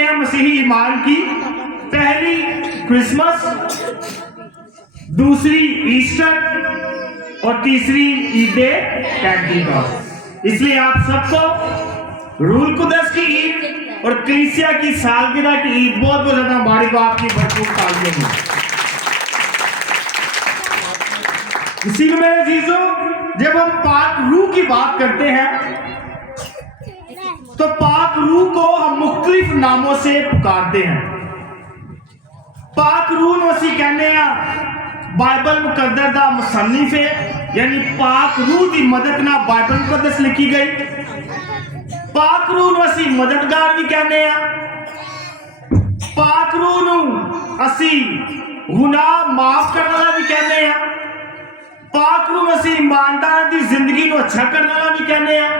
हैं मसीही ईमान की। पहली क्रिसमस, दूसरी ईस्टर और तीसरी ईद पेंटिकॉस्ट। इसलिए आप सबको रूहुल कुद्दस की ईद और कलीसिया की सालगिरह की ईद बहुत बहुत ज्यादा मुबारकबाद की भरपूर तालियां। इसी में मेरे अजीजों, जब हम पाक रूह की बात करते हैं तो पाक रूह को हम मुख्तलिफ नामों से पुकारते हैं। पाक रूह ਨੂੰ ਅਸੀਂ ਕਹਿੰਦੇ ਆ ਬਾਈਬਲ ਮੁਕੱਦਸ ਦਾ ਮੁਸੰਨਿਫ ਹੈ, यानी पाक रूह की मदद ਨਾਲ ਬਾਈਬਲ ਮੁਕੱਦਸ ਲਿਖੀ ਗਈ। पाक रूह ਨੂੰ ਅਸੀਂ ਮਦਦਗਾਰ ਵੀ ਕਹਿੰਦੇ ਆ। पाक रूह ਨੂੰ ਅਸੀਂ ਗੁਨਾਹ ਮਾਫ ਕਰਨ ਵਾਲਾ ਵੀ ਕਹਿੰਦੇ ਆ। पाक रूह ਨੂੰ ਅਸੀਂ ਇਮਾਨਦਾਰਾਂ ਦੀ ਜ਼ਿੰਦਗੀ ਨੂੰ ਅੱਛਾ ਕਰਨ ਵਾਲਾ ਵੀ ਕਹਿੰਦੇ ਆ।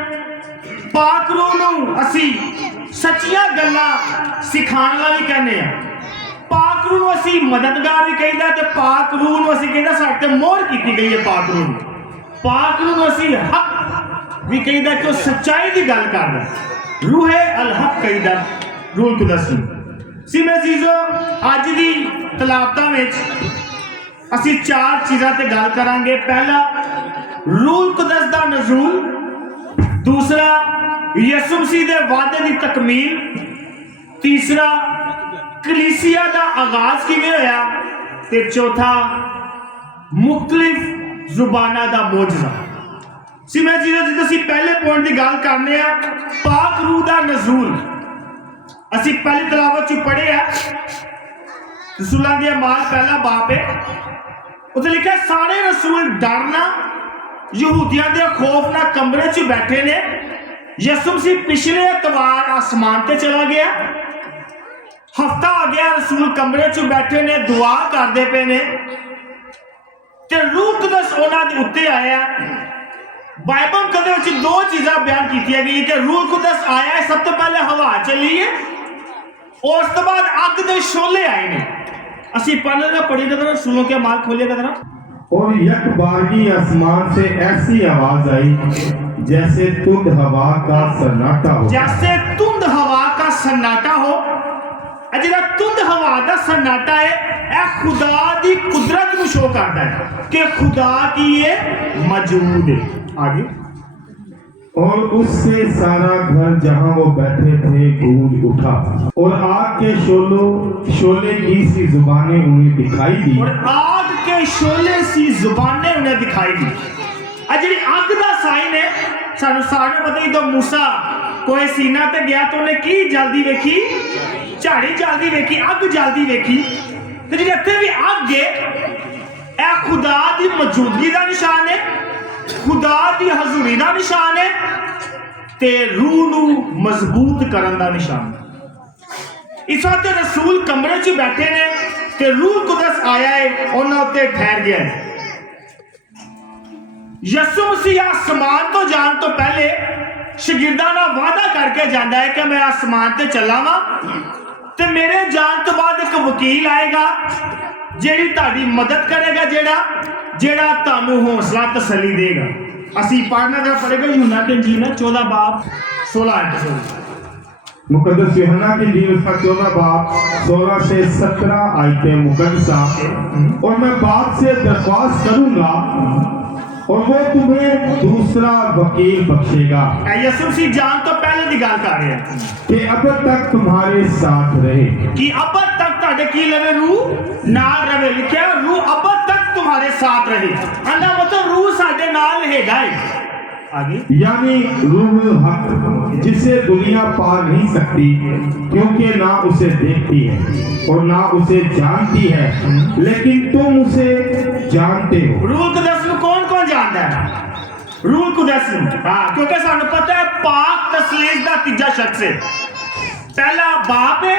पाक रूह ਨੂੰ ਅਸੀਂ ਸੱਚੀਆਂ ਗੱਲਾਂ ਸਿਖਾਉਣ ਵਾਲਾ ਵੀ ਕਹਿੰਦੇ ਆ। पाक रूह ਨੂੰ ਅਸੀਂ ਮਦਦਗਾਰ ਵੀ ਕਹਿੰਦਾ ਤੇ पाक रूह ਨੂੰ ਅਸੀਂ ਕਹਿੰਦਾ ਸਾਡੇ ਤੇ ਮੋਹਰ ਕੀਤੀ ਗਈ ਹੈ। पाक रूह ਨੂੰ, पाक रूह ਨੂੰ ਅਸੀਂ ਹੱਕ ਵੀ ਕਹਿੰਦਾ ਕਿ ਉਹ ਸੱਚਾਈ ਦੀ ਗੱਲ ਕਰਦਾ। रूह अल हक ਕਹਿੰਦਾ रूहुल कुद्दस ਨੂੰ। ਸੀ ਮੇਰੇ ਅਜ਼ੀਜ਼ੋ, ਅੱਜ ਦੀ ਤਲਾਵਤਾਂ ਵਿੱਚ ਅਸੀਂ ਚਾਰ ਚੀਜ਼ਾਂ ਤੇ ਗੱਲ ਕਰਾਂਗੇ। ਪਹਿਲਾ, रूहुल कुद्दस ਦਾ ਨਜ਼ੂਲ। दूसरा, यसु मसीह दे वादे की तकमील। तीसरा, कलीसिया का आगाज किवें होया। ते चौथा, मुख्तलिफ जुबाना का मोजज़ा। सी मैं जिद्दां असीं पहले पॉइंट की गल करने आ, पाक रूह का नज़ूल। असीं पहली तलावत च पढ़े आ रसूलां दी अमाल पहला बाप है, उत्थे लिखा सारे रसूल डरना यहूदियों के खौफ ना कमरे च बैठे ने। यसु मसीह पिछले एतवार आसमान ते चला गया, हफ्ता आ गया रसूल कमरे च बैठे ने दुआ करते पे ने ते रूह कुद्दस उन्हां दे उत्ते आया। बाइबल कदे विच दो चीज़ां बयान कीतियां गई कि रूह कुद्दस आया है, सब तो पहले हवा चली है और उस तो बाद अग दे शोले आए ने। असीं पढ़ना पढ़ी कदर रसूलों के अमाल खोलिए कदर। और यक बारगी आसमान से ऐसी आवाज आई जैसे तुंद हवा का सन्नाटा हो। जैसे तुंद हवा का सन्नाटा हो। जिहड़ा तुंद हवा का सन्नाटा है, यह खुदा की कुदरत को शो करता है कि खुदा की ये मौजूद है। आगे, और उससे सारा घर जहां वो बैठे थे गूंज उठा और आग के शोले की सी जुबानें उन्हें दिखाई दी। और आग के शोले सी जुबानें उन्हें दिखाई दी। जी अग का साइन है, सानू सारे पता ही। तो मूसा कोई सीना ते गया तो उन्हें की जल्दी वेखी, झाड़ी जल्दी वेखी, अग जल्दी वेखी। तो जी इत्थे भी अग है, यह खुदा की मौजूदगी का निशान है, खुदा की हजूरी का निशान है ते रूह नू मजबूत करन दा निशान। इस वक्त रसूल कमरे च बैठे ने ते रूह कुद्दस आया है, उन्हां उत्ते ठहर गया है। यसु मसीह आसमान तो जान तो पहले शागिर्दां नाल वादा करके जाता है कि मैं आसमान ते चला वां ते मेरे जान तो बाद एक वकील आएगा जेड़ी तुहाडी मदद करेगा, जेड़ा तुहानू हौसला तसल्ली देगा। असीं पढ़ना जरा पढ़ेगा यूहन्ना की इंजील 14 बाब 16 आयत। मुकद्दस यूहन्ना की इंजील उसका 14 बाब 16 से 17 आयतें मुकद्दसा। और मैं बाप से दरख्वास्त करूंगा और वो तुम्हें दूसरा वकील बख्शेगा। यसु मसीह जान तो पहले की गल कर रहे हैं कि अब तक तुम्हारे साथ रहे, कि अब तक तुहाडे की लवे रूह नाल रहे। लिखा रूह अब तक तुम्हारे साथ रहे, अंदा मतलब रूह साडे नाल रहेगा ही। आगे, यानी रूहुल हक, जिसे दुनिया पा नहीं सकती क्योंकि ना उसे देखती है और ना उसे जानती है, लेकिन तुम उसे जानते हो। रूहुल कुद्दस को कौन कौन जानता है? रूहुल कुद्दस, हाँ, क्योंकि सानू पता है पाक तसलीस का तीजा शख्स है। पहला बाप है,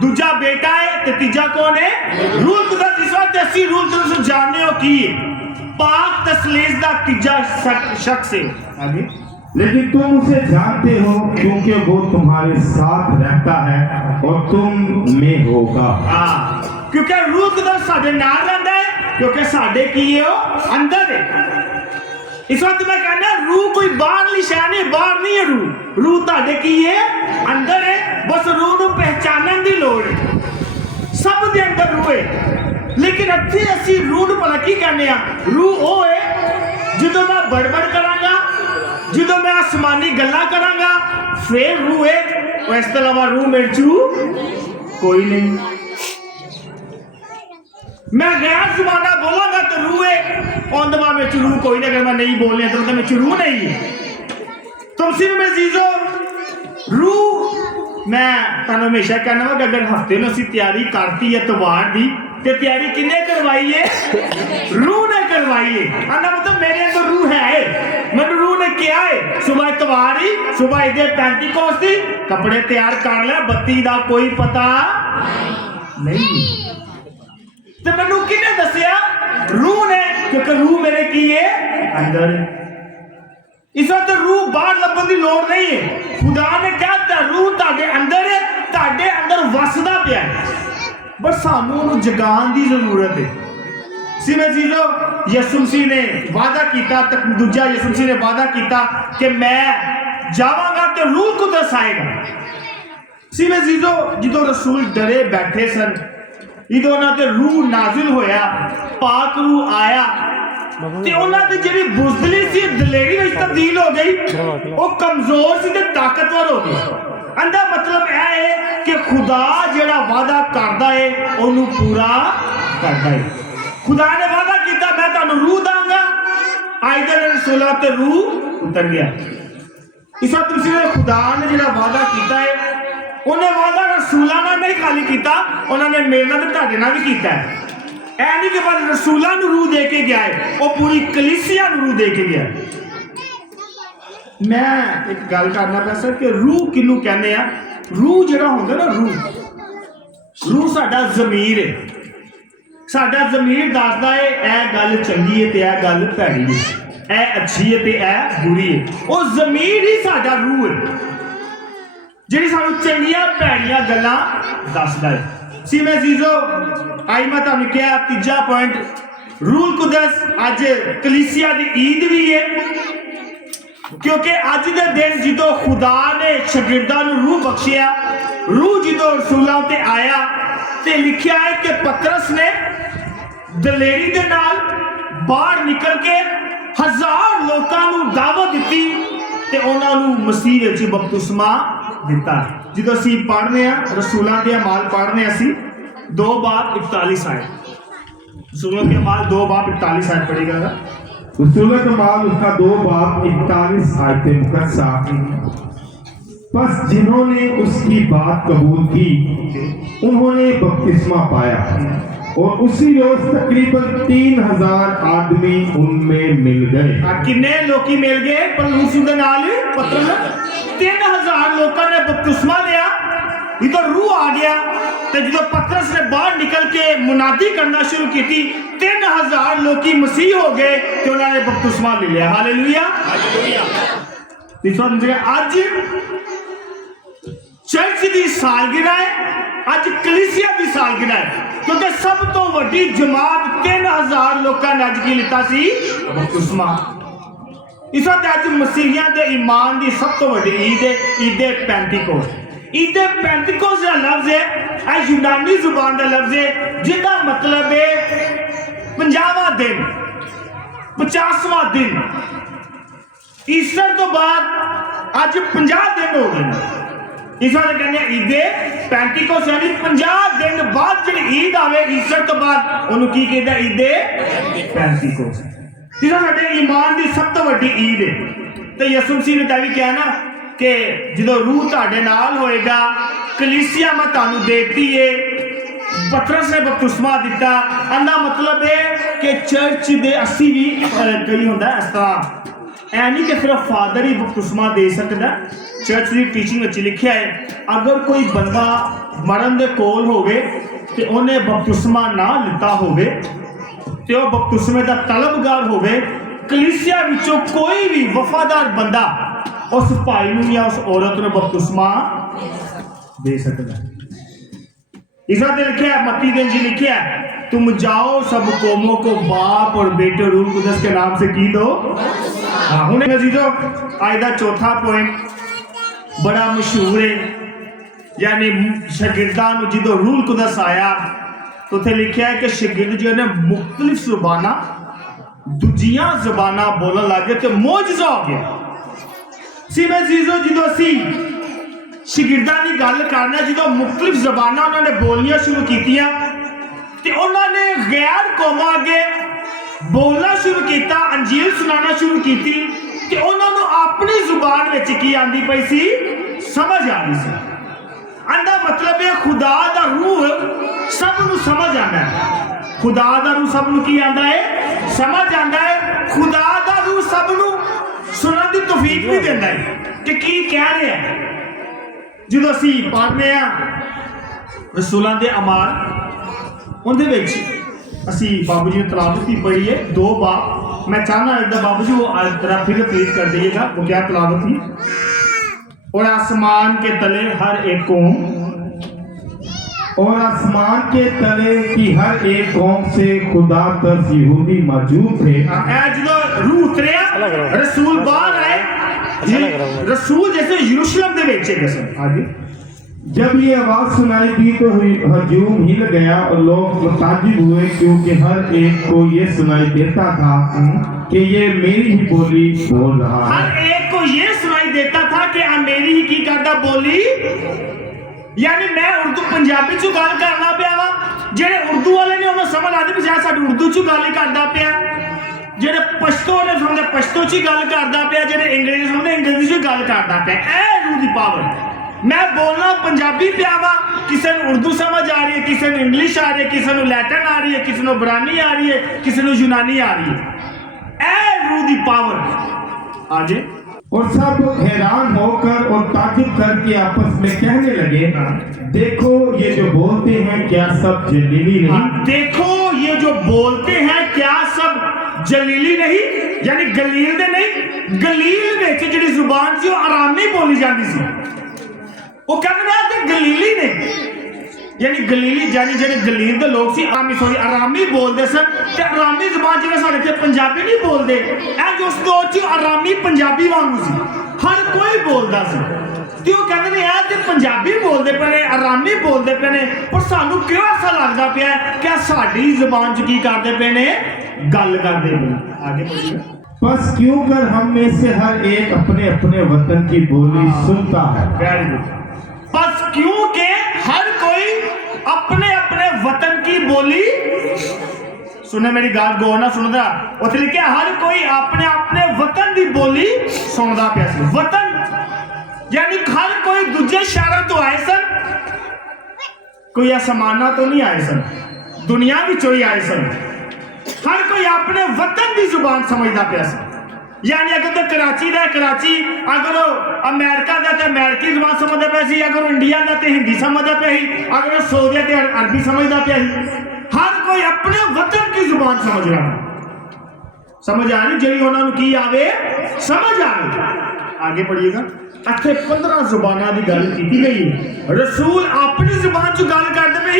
दूजा बेटा है ते तीजा कौन है? रूहुल कुद्दस। इस वक्त असीं रूहुल कुद्दस जानने हो की पाक तसलीस का तीजा शख्स है। आगे, लेकिन तुम उसे जानते हो क्योंकि वो तुम्हारे साथ रहता है और तुम में होगा। हाँ, क्योंकि रूह कुद्दस साडे नाल रहंदा है, क्योंकि साडे की है वो अंदर है। इस वक्त मैं कहना रूह कोई बाहरली शै नहीं, बाहर नहीं है रूह तुहाडे की है अंदर है। बस रूह नू पहचान ਅੰਦਰ रूह है लेकिन ਇੱਥੇ ਅਸੀਂ रूह ਨੂੰ ਭਲਾ ਕੀ ਕਹਿੰਦੇ ਆ रूह ਉਹ ਹੈ ਜਦੋਂ ਮੈਂ ਬੜਬੜ ਕਰਾਂਗਾ ਜਦੋਂ ਮੈਂ ਆਸਮਾਨੀ ਗੱਲਾਂ ਕਰਾਂਗਾ ਫਿਰ रूह है और ਇਸ ਤੋਂ ਇਲਾਵਾ रूह ਮੇਰੇ ਚ ਕੋਈ ਨਹੀਂ मैं गैर जुबाना बोलांगा तो रूह है और दिमाग में रूह कोई नहीं अगर मैं नहीं बोलने तो मतलब में रूह नहीं है तुम सिर्फ में जीजो रूह मैं ਤੁਹਾਨੂੰ ਹਮੇਸ਼ਾ कहना वा कि अगर हफ्ते में ਅਸੀਂ ਤਿਆਰੀ ਕਰਤੀ है इतवार ਦੀ ਤੇ ਤਿਆਰੀ ਕਿੰਨੇ ਕਰਵਾਈ है रूह ने करवाई है आना मतलब मेरे अंदर रूह है ਮੈਨੂੰ रूह ने किया है सुबह इतवार ही सुबह इधर पेंटिकोस्ट थी कपड़े तैयार कर ले बत्ती ਦਾ ਕੋਈ पता नहीं ਤੇ ਮੈਨੂੰ ਕਿਹਨੇ ਦੱਸਿਆ रूह ने क्योंकि रूह मेरे की है अंदर है इस वक्त रूह बाहर ਲੱਭਣ ਦੀ ਲੋੜ नहीं है खुदा ने कहता रूह ਤੁਹਾਡੇ ਅੰਦਰ ਹੈ ਤੁਹਾਡੇ ਅੰਦਰ ਵਸਦਾ ਪਿਆ ਹੈ ਬਸ ਸਾਨੂੰ ਉਹਨੂੰ ਜਗਾਉਣ ਦੀ ਜ਼ਰੂਰਤ ਹੈ ਸਿਮੇ ਜੀਜੋ ਯਿਸੂ ਮਸੀਹ ਨੇ ਵਾਅਦਾ ਕੀਤਾ ਤੱਕ ਦੂਜਾ ਯਿਸੂ ਮਸੀਹ ਨੇ ਵਾਅਦਾ ਕੀਤਾ ਕਿ ਮੈਂ ਜਾਵਾਂਗਾ ਤੇ ਰੂਹ ਕੁਦਸ ਆਏਗਾ ਸਿਮੇ ਜੀਜੋ ਜਦੋਂ ਰਸੂਲ ਡਰੇ ਬੈਠੇ ਸਨ ਜਦੋਂ ਉਹਨਾਂ ਤੇ ਰੂਹ ਨਾਜ਼ਿਲ ਹੋਇਆ ਪਾਕ ਰੂਹ ਆਇਆ ਤੇ ਉਹਨਾਂ ਦੀ ਜਿਹੜੀ ਬੁਜ਼ਦਲੀ ਸੀ ਦਲੇਰੀ ਵਿੱਚ ਤਬਦੀਲ ਹੋ ਗਈ ਉਹ ਕਮਜ਼ੋਰ ਸੀ ਤੇ ਤਾਕਤਵਰ ਹੋ ਗਈ ਅੰਦਾ ਮਤਲਬ ਇਹ ਹੈ ਕਿ ਖੁਦਾ ਜਿਹੜਾ ਵਾਅਦਾ ਕਰਦਾ ਹੈ ਉਹਨੂੰ ਪੂਰਾ ਕਰਦਾ ਹੈ ਖੁਦਾ ਨੇ ਵਾਅਦਾ ਕੀਤਾ ਮੈਂ ਤੁਹਾਨੂੰ ਰੂਹ ਦਾਂਗਾ ਅੱਜ ਦੇ ਰਸੂਲਾਂ ਤੇ ਰੂਹ ਉਤਰ ਗਿਆ ਇਸ ਵਕਤ ਤੁਸੀਂ ਖੁਦਾ ਨੇ ਜਿਹੜਾ ਵਾਅਦਾ ਕੀਤਾ ਹੈ ਉਹਨੇ ਵਾਅਦਾ ਰਸੂਲਾਂ ਨਾਲ ਨਹੀਂ ਖਾਲੀ ਕੀਤਾ ਉਹਨਾਂ ਨੇ ਮੇਰੇ ਨਾਲ ਤੇ ਤੁਹਾਡੇ ਨਾਲ ਵੀ ਕੀਤਾ ਹੈ ਇਹ ਨਹੀਂ ਕਿ ਬਸ ਰਸੂਲਾਂ ਨੂੰ ਰੂਹ ਦੇ ਕੇ ਗਿਆ ਹੈ ਉਹ ਪੂਰੀ ਕਲੀਸਿਆ ਨੂੰ ਰੂਹ ਦੇ ਕੇ ਗਿਆ ਮੈਂ ਇੱਕ ਗੱਲ ਕਰਨਾ ਪਿਆ ਸਰ ਕਿ ਰੂਹ ਕਿਹਨੂੰ ਕਹਿੰਦੇ ਆ ਰੂਹ ਜਿਹੜਾ ਹੁੰਦਾ ਨਾ ਰੂਹ ਸਾਡਾ ਜ਼ਮੀਰ ਹੈ ਸਾਡਾ ਜ਼ਮੀਰ ਦੱਸਦਾ ਹੈ ਇਹ ਗੱਲ ਚੰਗੀ ਹੈ ਤੇ ਇਹ ਗੱਲ ਭੈੜੀ ਹੈ ਇਹ ਅੱਛੀ ਹੈ ਤੇ ਇਹ ਬੁਰੀ ਹੈ ਉਹ ਜ਼ਮੀਰ ਹੀ ਸਾਡਾ ਰੂਹ ਹੈ ਜਿਹੜੀ ਸਾਨੂੰ ਚੰਗੀਆਂ ਭੈੜੀਆਂ ਗੱਲਾਂ ਦੱਸਦਾ ਹੈ ਸੀ ਮੈਂ ਜੀਜੋ ਆਈ ਮੈਂ ਤੁਹਾਨੂੰ ਕਿਹਾ ਤੀਜਾ ਪੁਆਇੰਟ ਰੂਲ ਕੁਦਸ ਅੱਜ ਕਲੀਸਿਆ ਦੀ ਈਦ ਵੀ ਹੈ ਕਿਉਂਕਿ ਅੱਜ ਦੇ ਦਿਨ ਜਦੋਂ ਖੁਦਾ ਨੇ ਸ਼ਾਗਿਰਦਾਂ ਨੂੰ ਰੂਹ ਬਖਸ਼ਿਆ ਰੂਹ ਜਦੋਂ ਰਸੂਲਾਂ ਤੇ ਆਇਆ ਤੇ ਲਿਖਿਆ ਹੈ ਕਿ ਪਤਰਸ ਨੇ ਦਲੇਰੀ ਦੇ ਨਾਲ ਬਾਹਰ ਨਿਕਲ ਕੇ 1000 ਲੋਕਾਂ ਨੂੰ ਦਾਵਤ ਦਿੱਤੀ ਤੇ ਉਹਨਾਂ ਨੂੰ ਮਸੀਹ ਵਿੱਚ ਬਪਤਿਸਮਾ ਦਿੱਤਾ ਜਦੋਂ ਅਸੀਂ ਪੜ੍ਹਨੇ ਆ ਰਸੂਲਾਂ ਦੇ ਅਮਾਲ ਪੜ੍ਹਨੇ ਅਸੀਂ 2:41 ਆਇਤ रसूलों के अमाल 2:41 आयत पढ़ेगा रसूलों के अमाल उसका 2:41 आयतें मुकद्दसा बस जिन्होंने उसकी बात कबूल की उन्होंने बपतिस्मा पाया और उसी रोज तकरीबन 3000 आदमी उनमें मिल गए किन्ने लोग मिल गए पलूस दे नाल पतरस 3000 लोगों ने बपतिस्मा लिया इधर रूह आ गया तो जो पतरस ने बाहर निकल के मुनादी करना शुरू की थी 3000 लोग मसीह हो गए तो उन्होंने बपतिस्मा ले लिया हालेलुया आज चर्च की सालगिरह है आज कलीसिया की सालगिरह है क्योंकि सब तो वड्डी जमात 3000 लोगों ने अज की लिता सी बपतिस्मा इस वक्त अज मसीहियां दे ईमान की सब तो वड्डी ईद है ईद पेंटिकोस्ट ईद पेंटिकोस्ट का लफ्ज है यह यूनानी जुबान का लफ्ज है जिसका मतलब है 50वां दिन 50वां दिन ईस्टर तो बाद अज 50 दिन हो गए इस बार कहने ईद पेंटिकोस्ट यानी 50 दिन बाद जो ईद आवे ईस्टर तो बाद उन्होंने की कहता ईद पेंटिकोस्ट तीसरा साडे ईमान की सब तो वड्डी ईद है तो यीशु मसीह ने भी कहा ना कि जो रूह तुहाडे नाल होएगा कलीसिया मैं तुहानू देती है पतरस ने बपतिस्मा दिता अन्ना मतलब है कि चर्च दे असी भी कई होंदा इस तरह ऐ नहीं कि सिर्फ फादर ही बपतिस्मा दे सकदा चर्च की टीचिंग विच लिखिया है अगर कोई बंदा मरण दे कोल होवे ते ओने बपतिस्मा ना लिता होवे ते ओ बपतिस्मे दा तलबगार होवे कलीसिया विचों कोई भी वफादार बंदा उस भाई नूं या उस औरत नूं बपतिस्मा दे सकदा इसमें लिखा है मत्ती दे इंजील लिखा है तुम जाओ सब कौमों को बाप और बेटे रूह कुदस के नाम से की दो हाँ हुणे अजीजो आज दा चौथा पॉइंट बड़ा मशहूर है यानी शागिर्दां नूं जदों रूह कुदस आया तो उत्थे लिखा है कि शागिर्द जो ने मुख्तलिफ जुबाना दूजियां जुबाना बोलन लग गए तो मोजज़ा हो गया सी। मैं जीजो जो असी शागिर्दां दी गल करना जो मुख्तलिफ जुबाना उन्होंने बोलनियां शुरू कीतियां ते उन्होंने गैर कौमां अगे बोलना शुरू किया, अंजील सुनाना शुरू की ते उन्होंने अपनी जुबान विच की आंदी पई सी समझ आ रही सी। आंदा मतलब है खुदा दा रूह सब नूं समझ आंदा है। खुदा दा रूह सब नूं की आंदा है, समझ आंदा है। खुदा दा रूह सब नूं सुनने दी तौफीक भी देंदा है कि की कह रहे हैं। जो असी पढ़ने आ रसूलां दे अमाल उहदे विच असी बाबू जी ने तलावत ही पढ़ी है 2 बाब। मैं चाहना एक बाबू जी वो तरह फिर रिपीट कर दीजिएगा वो क्या तलावत थी। और आसमान के तले हर एक कौम, और आसमान के तले की हर एक कौम से खुदा तक यहूदी मौजूद थे। जो रूह उतरिया रसूल बाहर आए, रसूल जैसे यरूशलेम दे विच है। आगे जब ये आवाज सुनाई दी तो हजूम हिल गया और लोग मुताजिब हुए क्योंकि हर एक को ये सुनाई देता था कि ये मेरी ही बोली बोल रहा है। हर एक को ये सुनाई देता था कि आ मेरी ही की करदा बोली, यानी मैं उर्दू पंजाबी चो गल करना पिया वा, जेडे उर्दू वाले ने उन्हें समझ आती भी साडी उर्दू चो गल ही करदा पिया, जेडे पश्तो ने सुनते पश्तो च गल करदा पिया, जेडे अंग्रेजी सुनते अंग्रेजी च गल करदा पिया। ए रूह दी पावर। मैं बोलना पंजाबी पिया वा, किसी ने उर्दू समझ आ रही है, किसी ने इंग्लिश आ रही है, किसी ने लैटिन आ रही है, किसी ने ब्रानी आ रही है, किसी ने यूनानी आ रही है। ए रूह दी पावर। आगे और सब हैरान होकर और ताजुब करके आपस में कहने लगे, देखो ये जो बोलते हैं क्या सब जलीली नहीं। देखो ये जो बोलते हैं क्या सब जलीली नहीं, यानी गलील दे नहीं। गलील में जिहड़ी जुबान सी आरामी बोली जाती सी, वो कहते गलीली ने, यानी गलीली यानी जेडे गलील दे लोग सी आरामी बोलते सन। ते आरामी जुबान जिवें साडे इत्थे पंजाबी नहीं बोलते, ए जो उस दौर च आरामी पंजाबी वांगू सी, हर कोई बोलदा सी। ते वो कहते ने यार ते पंजाबी बोलते पे ने, आरामी बोलते पे ने, पर सानू क्यों ऐसा लगदा पिया कि साडी जुबान च की करदे पे ने, गल करदे पे। आगे बढ़िए। बस क्यों कर हम में से हर एक अपने अपने वतन की बोली सुनता है। Very good. बस क्यों के हर कोई अपने अपने वतन की बोली सुने, मेरी गाल गौर ना सुनदा, उत्थे लिखा हर कोई अपने अपने वतन की बोली सुनदा पिया सी। वतन यानी हर कोई दूजे शहरों तो आए सन, कोई आसमाना तो नहीं आए सन, दुनिया विचों ही आए सन। हर कोई अपने वतन की जुबान समझदा पिया सी। यानी अगर तो कराची का कराची, अगर अमेरिका का तो अमेरिकी जुबान समझदा पिया सी, अगर इंडिया का तो हिंदी समझदा पिया सी, अगर सऊदी तो अरबी समझदा पिया सी। हर कोई अपने वतन की जुबान समझ रहा, समझ आ रही जी उन्होंने की आवे समझ आवे। आगे पढ़िएगा। इत्थे 15 जुबाना की गल की गई है। रसूल अपनी जुबान च गल करते पे,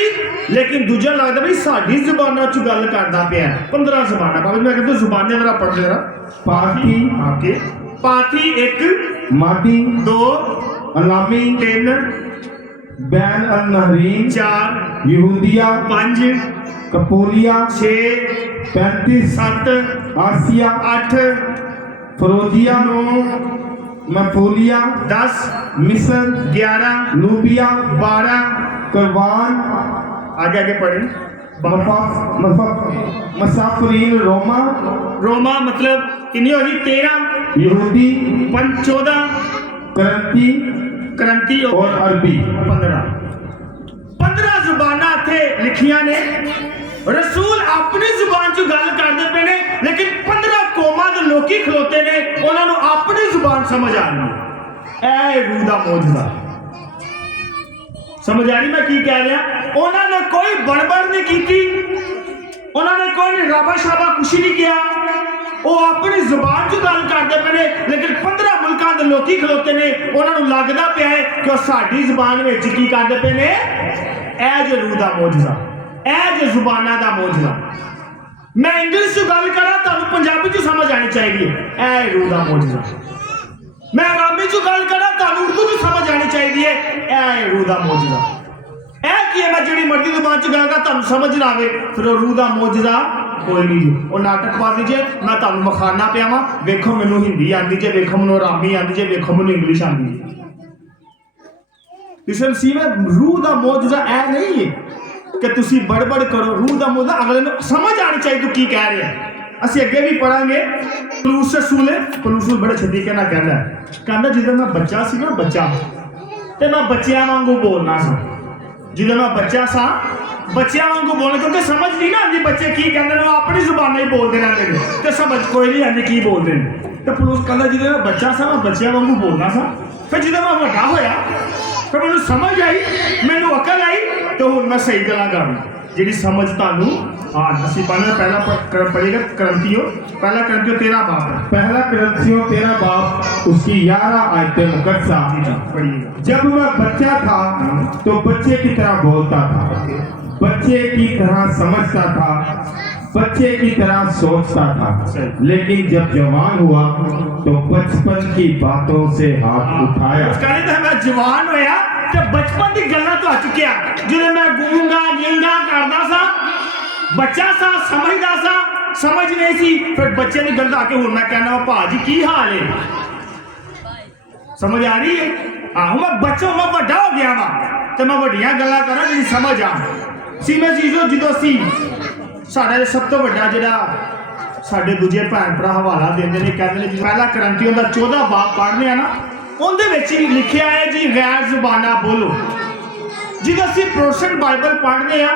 लेकिन दूजा लगता भी साडी जुबाना च गल करता पिया। 15 जुबाना बाबा मैं कहते जुबाने जरा पढ़ जरा। पाथी, आगे पाथी 1, मादी 2, अलामी 3, बैन अल नहरीन 4, यहूदिया 5, कपोलिया 6, 35, 7, आसिया 8, फरोजिया 9, मफोलिया 10, मिस्र 11, लूबिया 12। करवान आगे आगे पढ़े। मसाफरीन रोमा, रोमा मतलब कितनी होगी 13, यहूदी 14, करंती क्रांति और अरबी 15 जुबाना थे लिखिया ने। रसूल अपनी जुबान च गल करते पे ने, लेकिन 15 कौमां दे लोकी खलोते ने, उन्होंने अपनी जुबान समझ आ रही। ऐ रूह दा मौजज़ा। समझ आ रही मैं की कह रहा। उन्होंने कोई बड़बड़ नहीं की, उन्होंने कोई राबा शाबा कुछ नहीं किया, वो अपनी जुबान च गल करते पे ने, लेकिन 15 मुल्कों के लोकी खलोते ने, उन्होंने लगता पिया है कि वो साडी जुबान में की करते पे ने। ऐ जो रूह दा मौजज़ा, ऐ जो जुबाना दा मौजज़ा। मैं इंग्लिश च गल करा तो पंजाबी च समझ आनी चाहिए। ऐ रूह दा मौजज़ा। मैं अरामी च गल करा तो उर्दू च समझ आनी चाहिए। ऐ रूह दा मौजज़ा। ऐ ਕੀ ਹੈ ਮੈਂ ਜਿਹੜੀ ਮਰਜ਼ੀ ਜ਼ੁਬਾਨ ਚ ਗੱਲ ਕਰਾਂ ਤੁਹਾਨੂੰ ਸਮਝ ਨਾ ਆਵੇ ਫਿਰ ਉਹ ਰੂਹ ਦਾ ਮੌਜਜ਼ਾ ਕੋਈ ਨਹੀਂ ਜੀ ਉਹ ਨਾਟਕਬਾਜ਼ੀ ਜੇ ਮੈਂ ਤੁਹਾਨੂੰ ਵਿਖਾਣਾ ਪਿਆ ਵਾਂ ਵੇਖੋ ਮੈਨੂੰ ਹਿੰਦੀ ਆਉਂਦੀ ਜੇ ਵੇਖੋ ਮੈਨੂੰ ਆਰਾਮੀ ਆਉਂਦੀ ਜੇ ਵੇਖੋ ਮੈਨੂੰ ਇੰਗਲਿਸ਼ ਆਉਂਦੀ ਜੇ ਇਸ ਨਸੀਬ ਹੈ ਰੂਹ ਦਾ ਮੌਜਜ਼ਾ ਇਹ ਨਹੀਂ ਹੈ ਕਿ ਤੁਸੀਂ ਬੜਬੜ ਕਰੋ ਰੂਹ ਦਾ ਮੌਜਜ਼ਾ ਅਗਲੇ ਨੂੰ ਸਮਝ ਆਣੀ ਚਾਹੀਦੀ ਤੂੰ ਕੀ ਕਹਿ ਰਿਹਾ ਅਸੀਂ ਅੱਗੇ ਵੀ ਪੜਾਂਗੇ ਪਲੂਸ ਰਸੂਲ ਬੜੇ ਛੇਤੀ ਕਹਿਣਾ ਕਹਿੰਦਾ ਜਦੋਂ ਮੈਂ ਬੱਚਾ ਸੀ ਨਾ ਬੱਚਾ ਤੇ ਮੈਂ ਬੱਚਿਆਂ ਵਾਂਗੂ ਬੋਲਣਾ ਸਾਂ ਜਦੋਂ ਮੈਂ ਬੱਚਾ ਸਾਂ ਬੱਚਿਆਂ ਵਾਂਗੂ ਬੋਲਣਾ ਕਿਉਂਕਿ ਸਮਝ ਨਹੀਂ ਨਾ ਆਉਂਦੀ ਬੱਚੇ ਕੀ ਕਹਿੰਦੇ ਨੇ ਉਹ ਆਪਣੀ ਜ਼ੁਬਾਨਾਂ ਹੀ ਬੋਲਦੇ ਰਹਿੰਦੇ ਨੇ ਤੇ ਸਮਝ ਕੋਈ ਨਹੀਂ ਆਉਂਦੀ ਕੀ ਬੋਲਦੇ ਨੇ ਤੇ ਪਲੂਸ ਕਹਿੰਦਾ ਜਦੋਂ ਮੈਂ ਬੱਚਾ ਸਾਂ ਮੈਂ ਬੱਚਿਆਂ ਵਾਂਗੂ ਬੋਲਣਾ ਸਾਂ ਫਿਰ ਜਦੋਂ ਮੈਂ ਵੱਡਾ ਹੋਇਆ ਫਿਰ ਮੈਨੂੰ ਸਮਝ ਆਈ ਮੈਨੂੰ ਅਕਲ ਆਈ ਤੇ ਹੁਣ ਮੈਂ ਸਹੀ ਗੱਲਾਂ ਕਰਾਂ ਜਿਹੜੀ ਸਮਝ ਤੁਹਾਨੂੰ ਅਸੀਂ पहला पढ़ेगा करंथियों पहला करंथियों 13 बाब पहला करंथियों 13 बाब उसकी 11 आयतें मुकद्दसा पढ़िएगा। जब मैं बच्चा था तो बच्चे की तरह बोलता था बच्चे की तरह समझता था बच्चे की तरह सोचता था लेकिन जब जवान हुआ तो बचपन की बातों से हाथ उठाया मैं जवान होया तो बचपन की गल्लां तो चुकिया जिन्हें मैं गूंगा नींगा करदा सा बच्चा सा समझदा सा समझ नहीं सी फिर बच्चे ने गल आके हुण मैं कहना भाजी की हाल है समझ आ रही है आहो मैं बच्चा मैं बड़ा हो गया वा ते मैं वड्डियां गल्लां करा जी समझ आ सी मैं चीज़ों जो सी साडे सब तो वड्डा जिहड़ा साडे दूजे भैन भरा हवाला देंदे ने कहंदे ने पहला करंथियों दा 14 बाब पढ़ने आ ना ਉਹਦੇ ਵਿੱਚ ਹੀ ਲਿਖਿਆ ਹੈ ਜੀ ਗੈਰ ਜ਼ੁਬਾਨਾਂ ਬੋਲੋ ਜਦੋਂ ਅਸੀਂ ਪ੍ਰੋਟੈਸਟੈਂਟ ਬਾਈਬਲ ਪੜ੍ਹਦੇ ਆ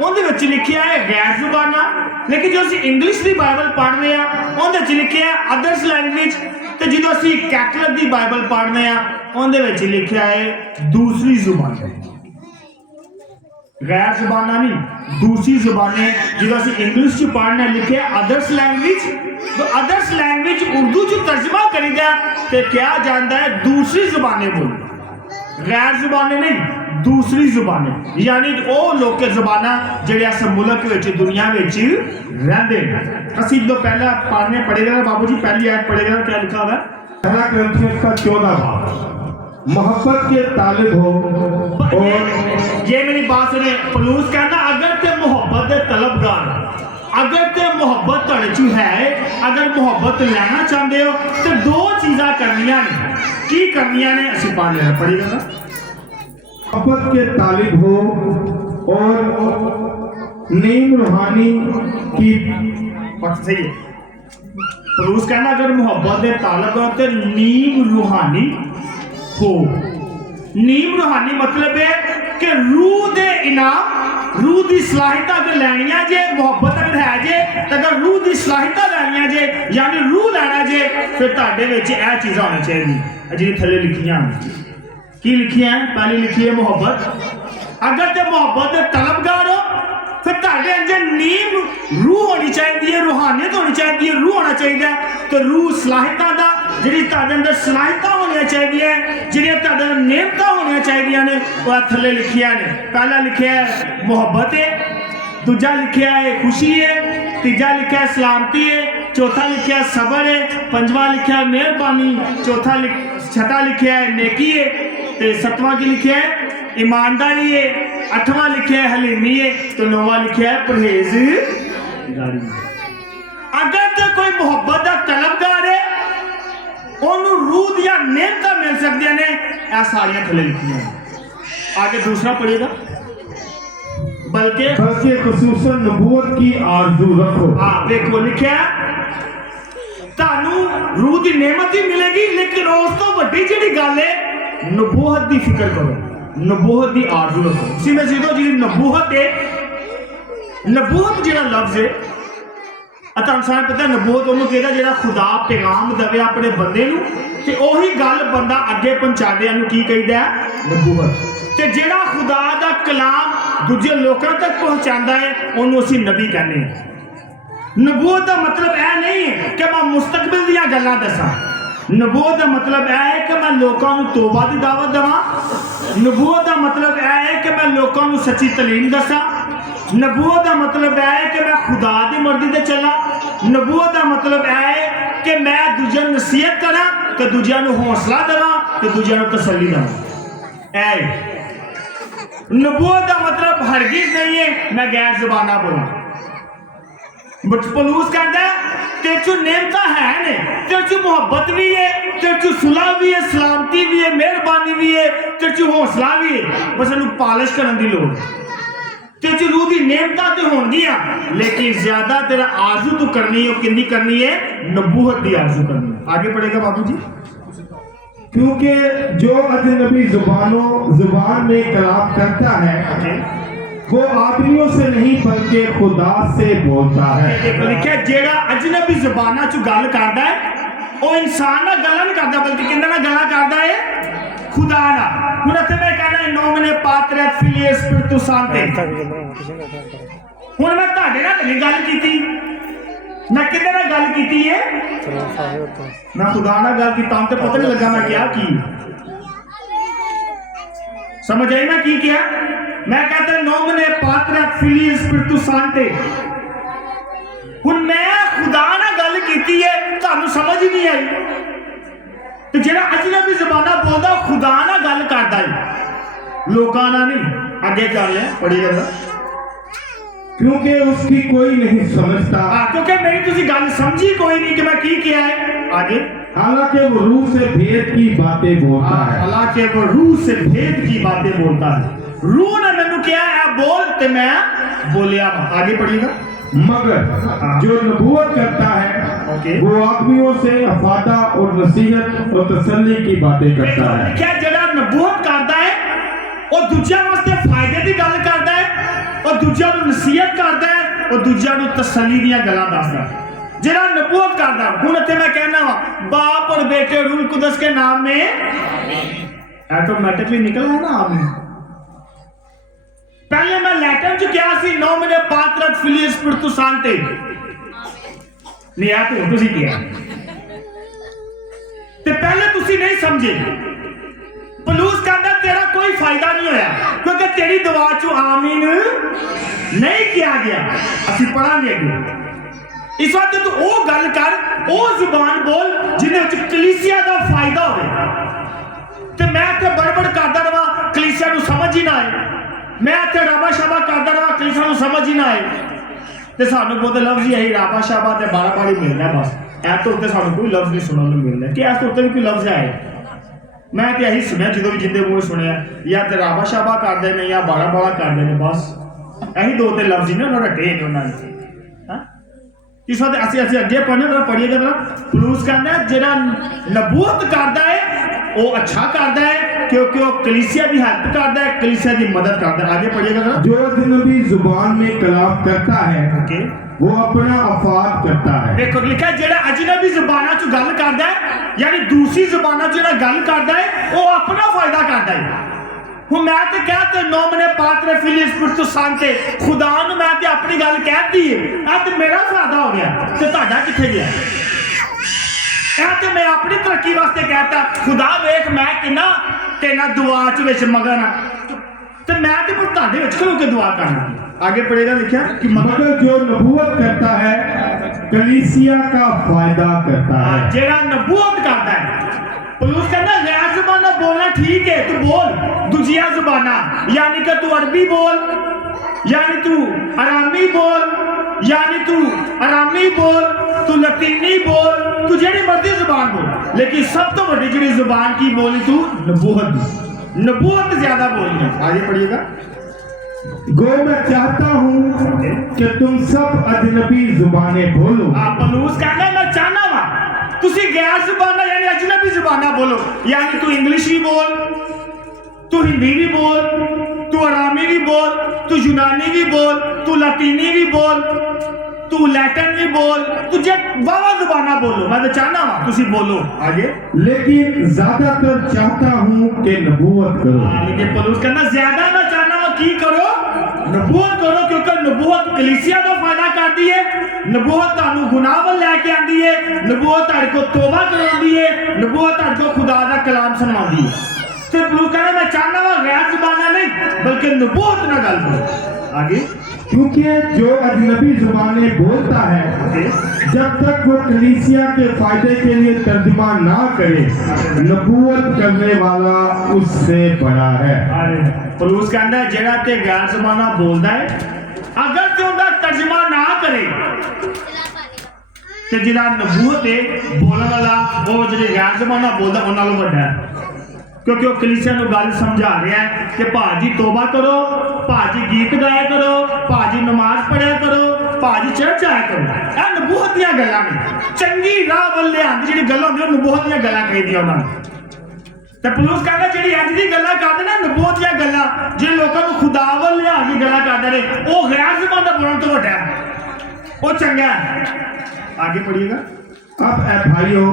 ਉਹਦੇ ਵਿੱਚ ਲਿਖਿਆ ਹੈ ਗੈਰ ਜ਼ੁਬਾਨਾਂ ਲੇਕਿਨ ਜਦੋਂ ਅਸੀਂ ਇੰਗਲਿਸ਼ ਦੀ ਬਾਈਬਲ ਪੜ੍ਹਦੇ ਆ ਉਹਦੇ ਵਿੱਚ ਲਿਖਿਆ ਹੈ ਅਦਰਸ ਲੈਂਗੁਏਜ ਤੇ ਜਦੋਂ ਅਸੀਂ ਕੈਥੋਲਿਕ ਦੀ ਬਾਈਬਲ ਪੜ੍ਹਦੇ ਆ ਉਹਦੇ ਵਿੱਚ ਲਿਖਿਆ ਹੈ ਦੂਸਰੀ ਜ਼ੁਬਾਨ गैर जुबाना नहीं दूसरी जुबानें जो असं इंग्लिश च पढ़ने लिखे अदर्स लैंग्वेज तो अदर्स लैंग्वेज उर्दू च तर्जमा करीदा तो क्या जाता है दूसरी जुबानें बोलो गैर जुबानें नहीं दूसरी जुबानें यानी वो लोग जुबाना जेड़े अस मुल्क विच दुनिया विच रहंदे असीं तो पहला पढ़ने पढ़ेगा बाबू जी पहली आयत पढ़ेगा क्या लिखा हुआ है पहला करंथियों का 14 बाब मोहब्बत के तालिब हो और ये मेरी बात सुने पलूस कहना अगर ते मोहब्बत के तलबगार अगर ते मोहब्बत तुहाडे च है अगर मोहब्बत लेना चाहते हो तो दो चीज़ां करनियां ने की करनियां ने असि पढ़ पढ़ेगा ना मोहब्बत के तालिब हो और नीम रूहानी की बात सही है पलूस कहना अगर मोहब्बत के तालिब हो तो नीम रूहानी हो नीम रूहानी मतलब है कि रूह दे इनाम रूह की सलाहियत अगर लैनिया जे मुहब्बत अगर है जे तो अगर रूह की सलाहियत लैनिया जे यानी रूह लैना जे फिर तुहाडे विच यह चीज़ां होनी चाहिए जी थले लिखियां की लिखियां पहली लिखी है मोहब्बत अगर तो मोहब्बत के तलबगार हो फिर तुहाडे अंदर नीम रूह होनी चाहिए रूहानियत होनी चाहिए रूह होना चाहिए तो रूह सलाहियतां दा जिहड़ी तुहाडे अंदर सलाहियतां होनी चाहिए जिहड़ियां तुहाडे अंदर नेमतां होनी चाहिए ने वो थले लिखियां ने पहला लिखिया है मोहब्बत है दूजा लिखिया है खुशी है तीजा लिखिया है सलामती है चौथा लिखिया है सबर है पंजवा लिखिया है मेहरबानी छठा लिखिया है नेकी है ते सतवां की लिखिया है ईमानदारी है अठवां लिखिया है हलीमी है तो नौवां लिखिया है परहेज़गारी अगर तो कोई मोहब्बत का तलबगार है ਉਹਨੂੰ रूह दिया नेमतां मिल सकदियां ने ਇਹ ਸਾਰੀਆਂ ਥੱਲੇ ਲਿਖੀਆਂ आगे दूसरा पढ़ेगा बल्कि खुसूसन नबूवत की आरज़ू रखो हाँ देखो लिखा तानू रूह की नेमत ही मिलेगी लेकिन उस तो वड्डी जिहड़ी गल है नबूवत की फिक्र करो नबूवत की आरज़ू रखो इसी में जो जी नबूवत है नबूवत जिहड़ा लफ्ज़ है ਤੁਹਾਨੂੰ ਸਾਰਿਆਂ ਪਤਾ ਨਬੂਵਤ ਉਹਨੂੰ ਕਹਿੰਦਾ ਜਿਹੜਾ ਖੁਦਾ ਪੈਗਾਮ ਦੇਵੇ ਆਪਣੇ ਬੰਦੇ ਨੂੰ ਤੇ ਉਹੀ ਗੱਲ ਬੰਦਾ ਅੱਗੇ ਪਹੁੰਚਾਦੇ ਨੂੰ ਕੀ ਕਹਿੰਦਾ ਨਬੂਵਤ ਤੇ ਜਿਹੜਾ ਖੁਦਾ ਦਾ ਕਲਾਮ ਦੂਜੇ ਲੋਕਾਂ ਤੱਕ ਪਹੁੰਚਾਉਂਦਾ ਹੈ ਉਹਨੂੰ ਅਸੀਂ ਨਬੀ ਕਹਿੰਦੇ ਹਾਂ ਨਬੂਵਤ ਦਾ ਮਤਲਬ ਇਹ ਨਹੀਂ ਹੈ ਕਿ ਮੈਂ ਮੁਸਤਕਬਲ ਦੀਆਂ ਗੱਲਾਂ ਦੱਸਾਂ ਨਬੂਵਤ ਦਾ ਮਤਲਬ ਇਹ ਹੈ ਕਿ ਮੈਂ ਲੋਕਾਂ ਨੂੰ ਤੋਬਾ ਦੀ ਦਾਵਤ ਦੇਵਾਂ ਨਬੂਵਤ ਦਾ ਮਤਲਬ ਇਹ ਹੈ ਕਿ ਮੈਂ ਲੋਕਾਂ ਨੂੰ ਸੱਚੀ ਤਾਲੀਮ ਦੱਸਾਂ नबूवत का मतलब है कि मैं खुदा की मर्जी से चला नबूवत का मतलब है कि मैं दूजे नसीहत करा तो दूजे हौसला देवा तो दूजे तसली देवा नबूवत का मतलब हरगिज नहीं है मैं गैर जुबाना बोला। बट पलूस कहता है तेरे चो नेमता है ने, तेरे चो मोहब्बत भी है, तेरे चो सुलह भी है, सलामती भी है, मेहरबानी भी है, तेरे चो हौसला भी है, बस इन्हू पालिश करने की लोड़। तेरे चो रूह की नेमता तो होंदियां, लेकिन ज्यादा तेरा आरजू तू करनी है, किन्नी करनी है, नबूवत की आरजू करनी है। आगे पढ़ेगा बाबू जी। क्योंकि जो अजनबी जुबान में कलाम करता है वो आदमियों से नहीं बल्कि खुदा से बोलता है। लिखा जेड़ा अजनबी जुबाना चो गल करदा है वो इंसान ना गल नहीं करदा बल्कि किंदा ना गल करदा है, खुदा ना। हुन इत्थे मैं कहना नोमिने पात्रे फिलिए स्पिरितु सांते। हुन मैं तुहाडे नाल नहीं गल कीती, मैं किहदे नाल गल कीती है, मैं खुदा नाल गल कीता। ते पता नहीं लगा मैं क्या की, समझ आई मैं की किया। मैं कहता नोमिने पात्रे फिलिए स्पिरितु सांते। हुन मैं खुदा नाल गल कीती है, तुहानू समझ ही नहीं आई। तो जेड़ा अजनबी ज़बाना बोलदा खुदा नाल गल करदा है, लोकां नाल नहीं। आगे कर ले पढ़ी गल। क्योंकि उसकी कोई नहीं समझता। क्योंकि मेरी तुसी गल समझी कोई नहीं कि मैं की किया है। आगे हालांकि वो रूह से भेद की बातें बोलता है। हालांकि वो रूह से भेद की बातें बोलता है। रूह ने मैनू क्या है बोल ते मैं बोलिया। आगे पढ़िएगा। मगर जो नबूवत करता है वो आदमियों से अफादा और नसीहत और तसल्ली की बातें करता है। क्या जड़ा नबूवत करता है और दूसरे वास्ते फायदे की गल करता है और दूसरे को नसीहत करता है और दूसरे को तसल्ली दी गल्लां दसदा है। जरा नबूवत करदा हुण इत्थे मैं कहना वा बाप और बेटे रूह कुदस के नाम में ऑटोमेटिकली निकल है ना। आमीन। पहले मैं लैटिन च क्या सी नोमिने पात्रे फिलिए स्पिरितु सांते नहीं आ तो तुसी किया ते पहले तुसी नहीं समझे। पलूस कहता तेरा कोई फायदा नहीं होया क्योंकि तेरी दुआ चो आमीन नहीं किया गया। असि पढ़ांगे अगे। इस वक्त तू वो गल कर, वो जुबान बोल जिन्हें कलीसिया का फायदा हो। ते मैं इत्थे बड़बड़ करदा रहा कलीसिया नू समझ ही ना आए, मैं इत्थे राबा शाबा करदा रहा कलीसिया नू समझ ही ना आए। ते सानू बहुत लफ्ज यही राबा शाबा ते बाड़ा मिलना बस। ऐ तो उत्ते सानू कोई लफ्ज नहीं सुनने को मिलना कि ऐस तो उत्ते भी कोई लफ्ज आए। मैं तो यही सुनिया जो भी जिंदे मुंह सुनिया या तो राबा शाबा करते हैं या बाड़ा करते हैं, बस यही दो तीन लफ्ज ने उन्होंने रटे ने उन्होंने। इस वक्त असं अगे पढ़ने तरह पढ़िएगा तरह पलूस कहना है जरा नबूवत करता है वो अच्छा करता है क्योंकि वो कलीसिया की हेल्प करता है, कलीसिया की मदद करता है। आगे पढ़िएगा तरह। जो अजनबी जुबान में कलाम करता है वो अपना अफाद करता है। देखो लिखा है जेड़ा अजनबी जुबाना चो गल करता है यानी दूसरी जुबाना चो गल करता है वो अपना फायदा करता है। हूँ मैं तो कहते नोमिने पात्रे फिलिए स्पिरितु सांते खुदा नू मैं तो अपनी गल कह दी है तो मेरा फायदा हो गया तो तुहाडा किथे गया। तो मैं अपनी तरक्की वास्ते कहता खुदा वेख मैं किन्ना तेना दुआ च विच मगन तो मैं तो पर तुहाडे विच खलो के दुआ करना। आगे पढ़ेगा लिखा कि मगर जो नबूवत करता है कलीसिया का फायदा करता है। जेड़ा नबूवत करता है पलूस कहना गैर जुबाना बोलना ठीक है तू बोल दूजिया जुबाना यानी कि तू अरबी बोल यानी तू आरामी बोल यानी तू आरामी बोल तू लतीनी बोल तू जेड़ी मर्जी जुबान बोल लेकिन सब तो बड़ी जेड़ी जुबान की बोली तू नबूवत ज्यादा बोलनी है। आगे पढ़िएगा। गो मैं चाहता हूँ कि तुम सब अजनबी जुबानें बोलो। पलूस कहना मैं चाहना वा तुसी गैर जुबाना यानी अजनबी जुबाना बोलो यानी तू इंग्लिश भी बोल, तू हिंदी भी बोल, तू आरामी भी बोल, तू यूनानी भी बोल, तू लतीनी भी बोल, तू लैटिन भी बोल, तुझे बाबा जुबाना बोलो मैं तो चाहना वा तुसी बोलो। आगे लेकिन ज्यादातर चाहता हूँ कि नबूवत करो। लेकिन पलूस कहना ज्यादा मैं चाहना वा की करो नबूवत करो क्योंकि नबूवत कलीसिया का फायदा करती है, नबूवत तुहानू गुनाह वल लेके आंदी है, नबूवत तुहाडे को तौबा करवांदी है, नबूवत तुहाडे को खुदा दा कलाम सुनांदी है। तो पलूस कहना मैं चाहना वा गैर जुबाना नहीं बल्कि नबूवत ना गल करो। आगे क्योंकि जो अजनबी जुबानें बोलता है जब तक वो कलीसिया के फायदे के लिए तर्जुमा ना करे नबूवत करने वाला उससे बड़ा है। पौलुस कहता है जेड़ा ते गैर ज़बाना बोलता है अगर ते उनका तर्जुमा ना करे ते जिहड़ा नबूवत है बोलने वाला वो जेड़े गैर ज़बाना बोलदा उन्हां नालों वड्डा है, क्योंकि वो कलीसिया नूं गल समझा रहा है कि भाजी तौबा करो, भाजी गीत गाया करो, भाजी नमाज पढ़िया करो, भाजी चर्च आया करो। यह नबूवत दीयां गल्लां ने, चंगी राह वल लिआंदी जिहड़ी गल्लां हुंदियां नबूवत दीयां गल्लां कहीदियां उन्हां नूं। ते पौलुस कहंदा जिहड़ी अज दी गल्लां करदे ने नबूवत दीयां गल्लां जिहड़े लोकां नूं खुदा वल लिआण दी गल्लां करदे ने वो गैर ज़बान दा बोलण तों वड्डा है, वो चंगा है। आगे पढ़िएगा। अब ऐ भाइयों,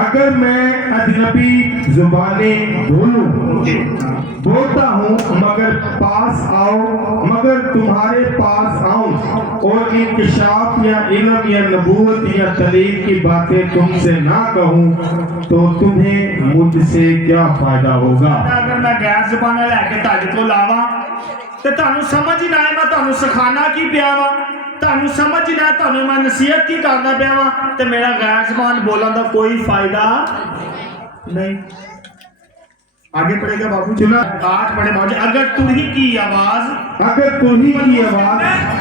अगर मैं अजनबी जुबानें बोलता हूँ मगर तुम्हारे पास आऊं और इंकशाफ या इल्म या नबूवत या तलीम की बातें तुमसे ना कहूँ तो तुम्हें मुझसे क्या फायदा होगा। अगर मैं गैर ज़बाना लैके तुहाडे कोल आवां ते तुहानूं समझ ही ना आए मैं तुहानूं सिखाना की पिया वा, तुहानूं समझ ही ना तुहानूं मैं नसीहत की करना पिया वा ते मेरा गैर ज़बान बोलने का कोई फायदा नहीं। आगे पढ़ेगा बाबू चुना 8 पढ़े बाबू। अगर तुरही की आवाज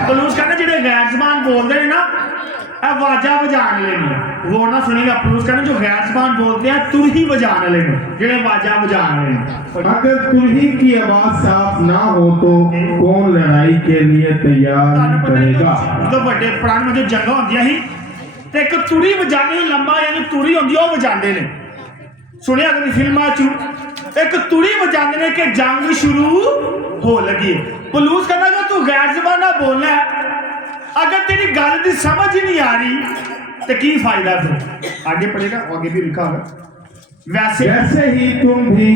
पौलुस कहते जिहड़े गैर ज़बान बोलते हैं ना आवाजा बजाने लेनी वो ना सुनेगा। पौलुस कहते जो गैर ज़बान बोलते हैं तुरही बजाने लेनी जिहड़े आवाजा बजाने लेनी। अगर तुरही की आवाज साफ ना हो तो कौन लड़ाई के लिए तैयार करेगा। तो बड़े पुराने में जो जंगा होंदियां ही ते एक तुरी बजाने ही लंबा यानी तुरी होंदी वो बजाते हैं। सुनिया कभी फिल्मां चू एक तुरी बजाते हैं कि जंग शुरू हो लगी। पौलुस कहता कि तू गैर ज़बाना बोलना है अगर तेरी गल की समझ ही नहीं आ रही तो की फायदा फिर। आगे पढ़ेगा आगे भी लिखा होगा वैसे ही तुम भी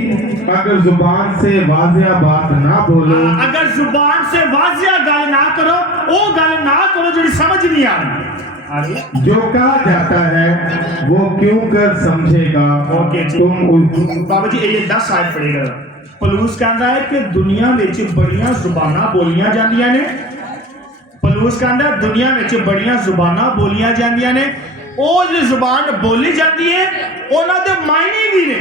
अगर जुबान से वाजिया बात ना बोलो, अगर जुबान से वाजिया गल ना करो वो गल ना करो जो समझ नहीं आ रही। जो कहा जाता है वो क्यों कर समझेगा। तुम बाबा जी ये 10 आयत पढ़ेगा। पौलुस कहता है कि दुनिया में बड़ियां जुबानां बोलियां जांदियां ने। पौलुस कहता है दुनिया में बड़ियां जुबानां बोलियां जांदियां ने। ਉਹ ਜਿਹੜੀ ਜ਼ੁਬਾਨ ਬੋਲੀ ਜਾਂਦੀ ਹੈ ਉਹਨਾਂ ਦੇ ਮਾਇਨੇ ਵੀ ਨੇ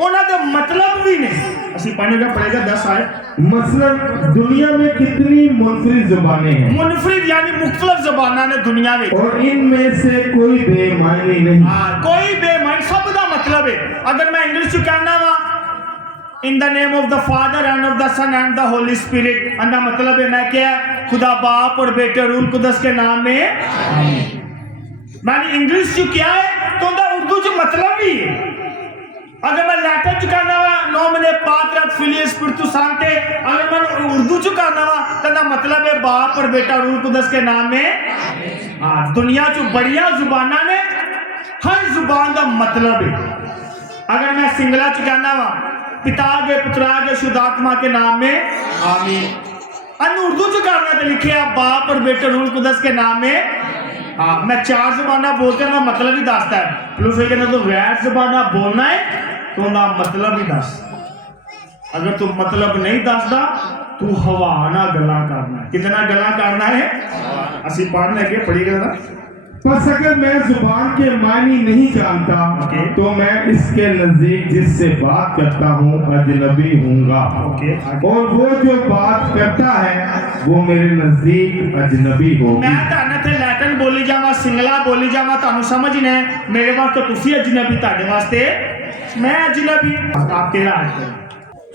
ਉਹਨਾਂ ਦੇ मतलब भी ने। ਅਸੀਂ पढ़ेगा 10 आयत। मसलन दुनिया में कितनी मुनफरिद जुबानें हैं, मुनफरिद यानी मुख्तलिफ जुबानां ने दुनिया में और इनमें से कोई बेमायने नहीं। कोई बेमायने सब दा मतलब है। अगर मैं इंग्लिश च कहना वा in the name of the Father and of the Son and the Holy Spirit अंदा मतलब है मैं क्या खुदा बाप और बेटे रूल कुदस के नाम में। मैंने इंग्लिश च क्या है तो उर्दू च मतलब भी है। अगर मैं लैटिन च करना वा नोमिने पात्रस फिलियस स्पिरितुस सान्ते अगर मैं उर्दू च करना वा तो मतलब है बाप और बेटा रूल कुदस के नाम में। दुनिया च बड़िया जुबाना ने हर जुबान का मतलब है। अगर मैं सिंगला च कहना वा पिता के पुत्रा के शुद्ध आत्मा के नाम में आमीन। अन उर्दू च करना तो लिखे बाप और बेटे रूल कुदस के नाम में। मैं 4 ज़बाना बोलते हैं मतलब ही दसता है। प्लस ये कहना तो गैर ज़बाना बोलना है तो ना मतलब ही दस। अगर तू मतलब नहीं दसदा तू हवा ना गल्ला करना है। कितना गल्ला करना है असी पढ़ लगे पढ़ी गए। बस अगर मैं जुबान के मायने नहीं जानता तो मैं इसके नजदीक जिससे बात करता हूँ अजनबी हूँगा, और वो जो बात करता है वो मेरे नजदीक अजनबी होगी। मैं ताने थे लैटिन बोली जावा सिंगला बोली जावा तानू समझ ने मेरे वास्ते तुसी अजनबी ताड़े वास्ते मैं अजनबी। आपके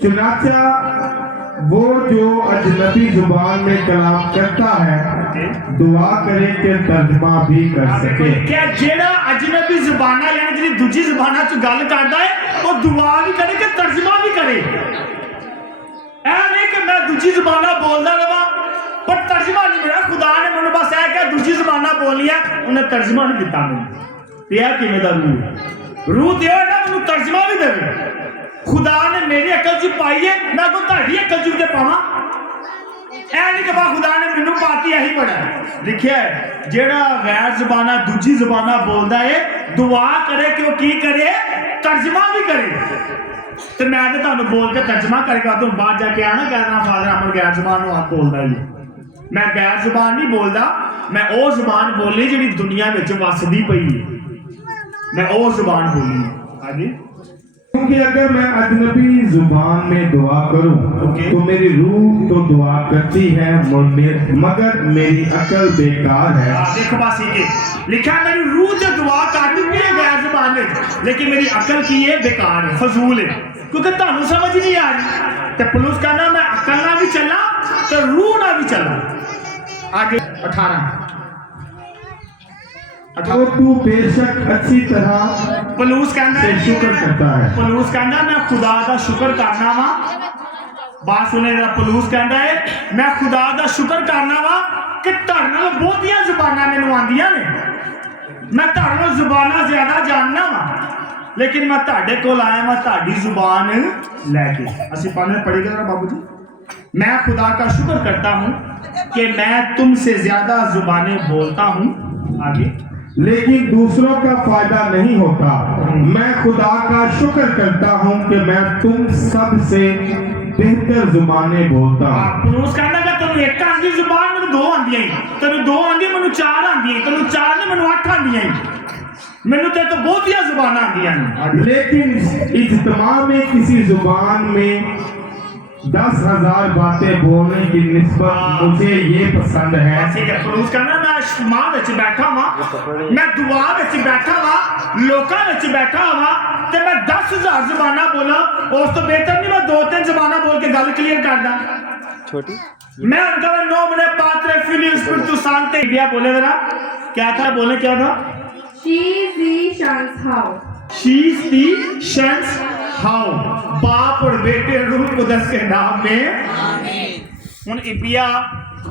चुनाचा वो जो अजनबी जुबान में कलाम करता है दुआ करे कि तर्जमा भी कर सके। क्या जेड़ा अजनबी जुबाना यानी जिहड़ी दूजी जुबाना च गल करदा है वो दुआ भी करे कि तर्जमा भी करे। ऐ नहीं कि मैं दूजी जुबाना बोलदा रहा पर तर्जमा नहीं मिला। खुदा ने मैनूं बस ऐ कि दूजी जुबाना बोली है उन्हें तर्जमा नहीं दिता मैनूं। यह किवें दा रूह दिया ना मैनूं तर्जमा भी देवे। खुदा ने मेरी अकल च पाई है मैं को ताड़ी अकल च भी पावा। ऐ नहीं कि खुदा ने मैनू पाती यही बड़ा लिखिया है। जेड़ा गैर ज़बाना दूजी ज़बाना बोलता है दुआ करे कि वो की करे तर्जमा भी करे। तो मैं तो तुहानू बोल के तर्जमा करेगा तुम बाद जाके आना कह देना फादर अमन गैर ज़बान आप बोलता है मैं गैर जुबान नहीं बोलता, मैं वो जुबान बोली जी दुनिया में वसदी पई है, मैं वो जुबान बोली है। आगे क्योंकि अगर मैं अजनबी जुबान में दुआ करूं तो मेरी रूह तो दुआ करती है मगर मेरी अकल बेकार है। देखो बासी के लिखा मेरी रूह तो दुआ करती है गैर जुबान में, लेकिन मेरी अकल की है बेकार है, फजूल है, क्योंकि तुहानू समझ नहीं आ रही। तो पुलिस कहना मैं अकल ना भी चला तो रूह ना भी चला। आगे 18 तो तू बेशक अच्छी तरह पलूस कहना से शुक्र करता है। पलूस कहना मैं खुदा का शुक्र करना वा। बात सुने जरा, पलूस कहना है मैं खुदा का शुक्र करना वा कि तुहाडे नाल बहुतियां जुबानां मैनूं आंदियां ने, मैं तुहाडे नाल जुबानां ज्यादा जानना वा, लेकिन मैं तुहाडे कोल आया मैं तुहाडी जुबान लैके। असीं पढ़ेगा जरा बाबू जी। मैं खुदा का शुक्र करता हूं कि मैं तुमसे ज्यादा जुबानें बोलता हूं। आगे लेकिन दूसरों का फायदा नहीं होता। मैं खुदा का शुक्र करता हूँ कि मैं तुम सब से बेहतर जुबानें बोलता हूँ। पलूस कहना कि तेन एक आंदी जुबान मैनूं दो आंदियां, तेन दो आंदी मैनूं चार आंदियां, तेन चार ने मैनूं 8 आंदियां, मैनूं ते तो बहुतियां जुबानां आंदियां ने। लेकिन इज्तिमा में किसी जुबान में 10,000 बातें बोलने की निस्बत मुझे ये पसंद है। पलूस कहना मैं इज्तिमा विच बैठा वा, मैं दुआ विच बैठा वा, लोकां विच बैठा वा ते मैं 10,000 जुबानां बोला, उस तो बेहतर नहीं मैं 2-3 जुबानां बोल के गल क्लियर करदा। छोटी मैं उनका नोमने पात्रे फिलिस स्पिरितु सांते दिया बोले जरा क्या था, बोले क्या था? She is the shans how. She is the shans how. बाप और बेटे रूह कुदस के नाम में आमीन। हुन इबिया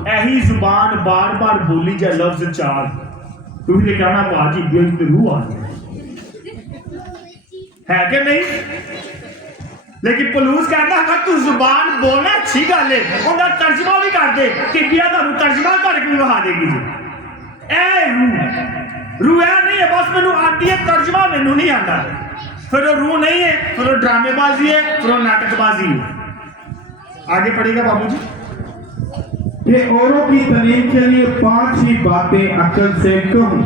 यही जुबान बार बार बोली जाए लफ्ज 4, तुम ये कहना बाजी इबिया की रूह आ गई है कि नहीं? लेकिन पलूस कहता अगर तू जुबान बोलना अच्छी गल है, उनका तर्जमा भी कर दे, इबिया तुहानू तर्जमा करके भी विखा देगी जी। ए रूह नहीं है, बस मैनू आती है, तर्जमा मैनू नहीं आता। फिर वो रूह नहीं है, फिर वो ड्रामेबाजी है, फिर वो नाटकबाजी है। आगे पढ़ेगा बाबू जी। कि औरों की तलीम के लिए 5 ही बातें अकल से कहूं।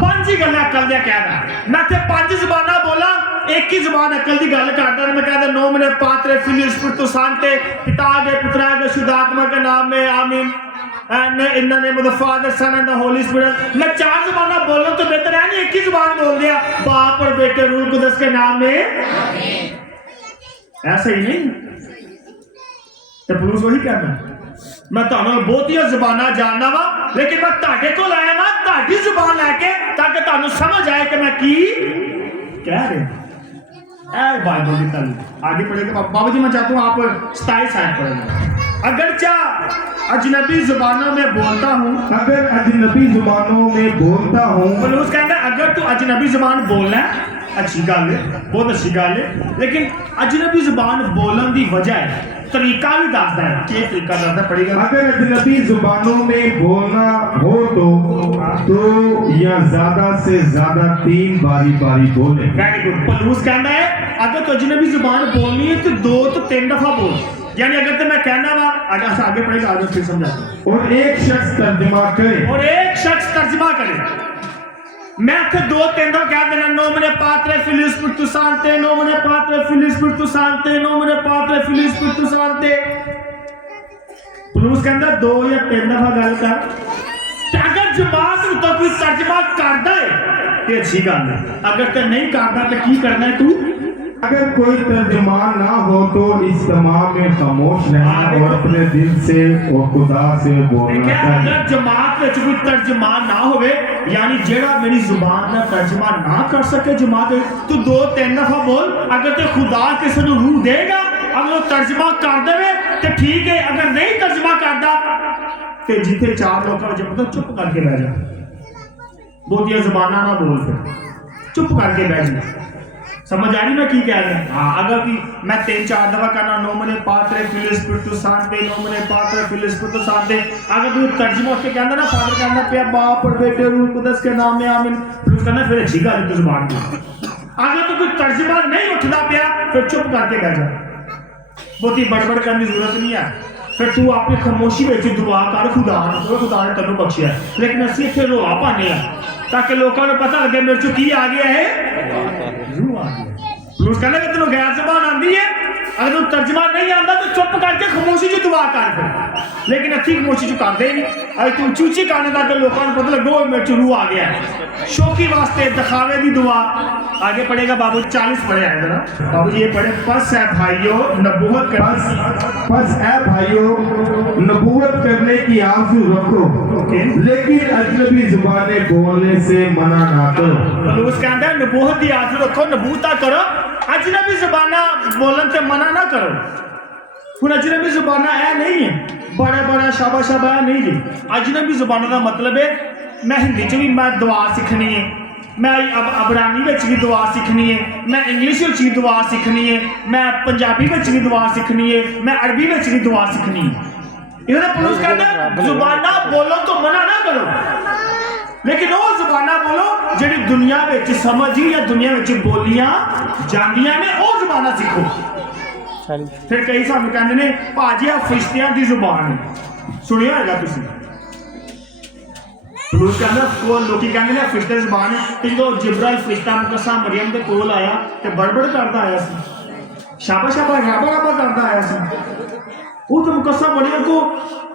5 ही गल्लां अकल दियां कहदा, मैं ते 5 जुबानां बोला, एक ही जुबान अकल दी गल करदा। मैं कहदा नोमने पात्रे फिलिस स्पिरितु सांते, पिता के पुत्रा के शुद्धात्मा के नाम में आमीन। And in the name of the Father, Son and the Holy Spirit. मैं 4 जुबानां बोलूं तो बेहतर है नहीं एक ही जुबान बोल दिया, बाप और बेटे रूह कुदस के नाम में ऐसा ही नहीं। तो पुरुष वही कहना मैं तुहानू बहुतियां जुबानां जानना वा, लेकिन मैं तुहाडे कोल आया वां तुहाडी जुबान लैके ताकि तुहानू समझ आए कि मैं की कह रहा। बाइबल की तालीम आगे पढ़ेगा बाबा जी। मैं चाहता हूँ आप 27 आयत पढ़ेंगे। अगर अजनबी जुबानों में बोलता हूँ, अगर अजनबी जुबानों में बोलता हूँ, पलूस कहता अगर तू अजनबी जुबान बोलना है अच्छी गल है, बहुत अच्छी गल है, लेकिन अजनबी जुबान बोलने की वजह है तरीका भी दसदा है। क्या तरीका दसदा पड़ेगा? अगर अजनबी जुबानों में बोलना हो तो या ज्यादा से ज्यादा 3 बारी बोले। Very good. पलूस कहना है अगर तो अजनबी जुबान बोलनी है तो 2 तो 3 दफा बोल, यानी अगर तो मैं कहना वा आगे पढ़ेगा, आगे फिर समझाता हूं। और एक शख्स तर्जुमा करे, मैं तो 2-3 दफा कह देना नोमने पात्रे फिलिस स्पिरितु सांते, नोमने पात्रे फिलिस स्पिरितु सांते, नोमने पात्रे फिलिस स्पिरितु सांते। पलूस कहता 2 या 3 दफा गल कर, अगर जमात तो कोई तर्जमा करदा है तो अच्छी गल है, अगर तो नहीं करदा तो की करना है तू? अगर कोई तर्जुमान ना हो तो इज्तिमा में खामोश रहना और अपने दिल से और खुदा से बोलना चाहिए। अगर जमात में कोई तर्जुमान ना होवे, यानी जेड़ा मेरी जुबान का तर्जुमा ना कर सके जमात, तू 2-3 दफा बोल। अगर तो खुदा किसी को रूह देगा, अगर वो तर्जुमा कर देवे तो ठीक है, अगर नहीं तर्जुमा करता तो जिथे 4 लोग मतलब चुप करके बह जा, बहुतियां जुबाना ना बोल, फिर चुप करके बैठ जा। समझ आ रही मैं की कह रहा? हाँ, अगर कि मैं 3-4 दफा करना नोमने पात्रे फिलिस स्पिरितु सांते, नोमने पात्रे फिलिस स्पिरितु सांते, अगर तू तर्जुमा उसके कहंदा ना फादर कहंदा पे बाप और बेटे रूह कुदस के नाम में आमीन, फिर कहना फिर अच्छी गल है जुबान की। अगर तो कोई तर्जुमा नहीं उठदा पिया फिर चुप करके बैठ जा, बहुती बड़बड़ करने की जरूरत नहीं है। फिर तू अपनी खामोशी में दुआ कर खुदा ने तेन बख्शिया। लेकिन असं इतने रोआ पाने ताकि लोगों को पता लगे मेरे चो की आ गया है, रूह आ गया। पुलिस कहना कि तेन गैर जबान आती है, अगर तुम तर्जमा नहीं आता तो चुप करके खामोशी च दुआ कर फिर। लेकिन अच्छी खामोशी च करते नहीं, अगर तू चूची करने ताकि लोगों को पता लगो मेरे चो रूह आ गया है। शौकी वास्ते दिखावे की दुआ आगे पढ़ेगा बाबू 40 पढ़े आए जरा बाबू ये पढ़े। पस है भाइयों नबूवत बस है भाइयों नबूवत करने की आरज़ू रखो, लेकिन अजनबी जुबानें बोलने से मना ना करो। पलूस कहता है नबूवत की आरज़ू रखो, नबूवत करो, अजनबी जुबाना बोलन से मना ना करो। हुण अजनबी जुबाना है नहीं है बड़ा बड़ा शाबा शाबा है नहीं जी। अजनबी जुबाना का मतलब है मैं हिंदी च भी मैं दुआ सीखनी है, मैं अबरानी में भी दुआ सीखनी है, मैं इंग्लिश में भी दुआ सीखनी है, मैं पंजाबी में भी दुआ सीखनी है, मैं अरबी में भी दुआ सीखनी है। इन्होंने पुलिस कहना जुबाना बोलो तो मना ना करो, लेकिन वो जुबाना बोलो जी दुनिया में समझी या दुनिया में बोलियां जांदियां ने, वो जुबाना सीखो। फिर कई सानू कहते ने भाजी आ फरिश्तियां दी जुबान है, सुनिया होगा तुसीं। पुलिस कहना को लोकी कहते ने फरिश्ते जुबान है कि जो जिब्राइल फरिश्ता मुकद्दसा मरियम दे कोल आया ते बड़बड़ करदा आया सी, शाबा शाबा राबा राबा करदा आया सी। वो तो मुकद्दसा मरियम को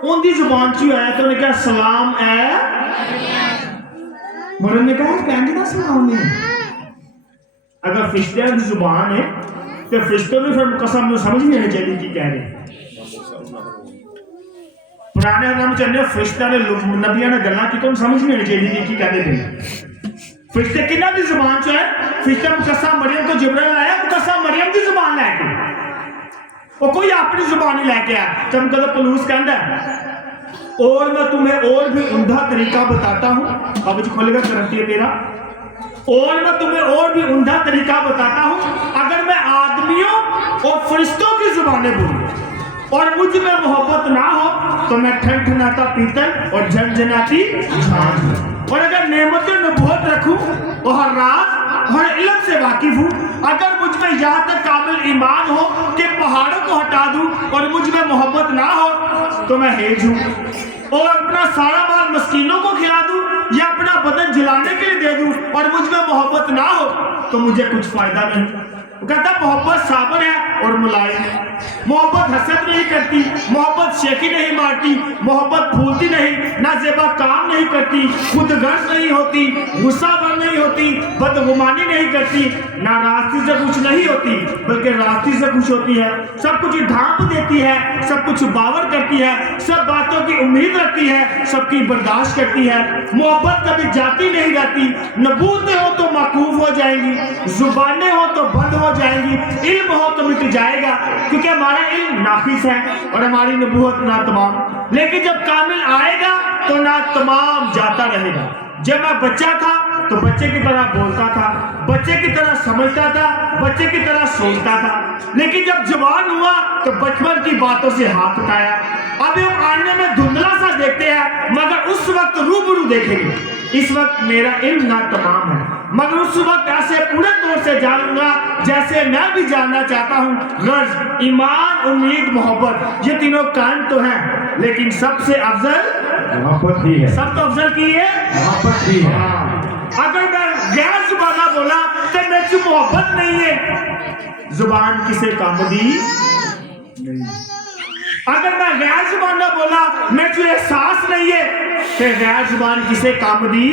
उनकी जुबान च ही आया तो उन्हें कहा सलाम है, मरियम ने कहा कहने ना सलाम है। अगर फरिश्तियां की जुबान है तो फरिश्तों में फिर मुकद्दसा में समझ नहीं आनी चाहिए कि कह रहे। पुराने हरनामे चलने फरिश्तियां ने नबियां ने गल्लां की तो समझ नहीं आनी चाहिए कि कहते थे। फरिश्ते किन्ना दी जुबान च है, फरिश्ता मुकद्दसा मरियम को जिब्राइल आया मुकद्दसा मरियम की जुबान लैके, वो कोई अपनी जुबान नहीं लैके आया। जब कदम पुलूस कहता है और मैं तुम्हें और भी उमदा तरीका बताता हूँ, अब खोलेगा करंती है तेरा, और मैं तुम्हें और भी उमदा तरीका बताता हूँ। अगर मैं आदमियों और फरिश्तों की जुबानें बोलूं और मुझ में मोहब्बत ना हो तो मैं ठनठनाता पीतल और झनझनाती झांझ। और अगर नेमत नबूवत रखूं और हर राज हर इल्म से वाकिफ हूँ, अगर मुझ में यहाँ तक काबिल ईमान हो कि पहाड़ों को हटा दूं और मुझ में मोहब्बत ना हो तो मैं हेज हूँ, और अपना सारा माल मस्कीनों को खिला दूं या अपना बदन जलाने के लिए दे दूं और मुझ में मोहब्बत ना हो तो मुझे कुछ फायदा नहीं। वो कहता मोहब्बत साबर है और मुलायम है, मोहब्बत हसद नहीं करती, मोहब्बत शेखी नहीं मारती, मोहब्बत फूलती नहीं, ना जेबा काम नहीं करती, खुद गर्ज नहीं होती, गुस्सा भर नहीं होती, बदगुमानी नहीं करती, ना रास्ते से कुछ नहीं होती बल्कि रास्ते से कुछ होती है, सब कुछ ढांप देती है, सब कुछ बावर करती है, सब बातों की उम्मीद रखती है, सबकी बर्दाश्त करती है। मोहब्बत कभी जाती नहीं रहती, नबूवतें हो तो माकूफ हो जाएंगी, जुबानें हो तो बंद हो जाएंगी, इल्म हो तो मिट जाएगा, क्योंकि हमारा इल्म नाकिस है और हमारी नबूवत ना तमाम। लेकिन जब कामिल आएगा तो ना तमाम जाता रहेगा। जब मैं बच्चा था तो बच्चे की तरह बोलता था, बच्चे की तरह समझता था, बच्चे की तरह सोचता था, लेकिन जब जवान हुआ तो बचपन की बातों से हाथ उठाया। अभी हम आने में धुंधला सा देखते हैं मगर उस वक्त रूबरू देखेंगे। इस वक्त मेरा इल्म ना तमाम है मगर उस वक्त ऐसे पूरे तौर से जानूंगा जैसे मैं भी जानना चाहता हूँ। गर्ज, ईमान, उम्मीद, मोहब्बत, ये तीनों कायम तो हैं लेकिन सबसे अफजल मोहब्बत ही है। सब तो अफजल की है मोहब्बत ही है। अगर मैं गैर जुबाना बोला तो मेरे से मोहब्बत नहीं है, जुबान किसे काम दी नहीं। अगर मैं गैर जुबाना बोला मेरे से एहसास नहीं है तो गैर जुबान किसे काम दी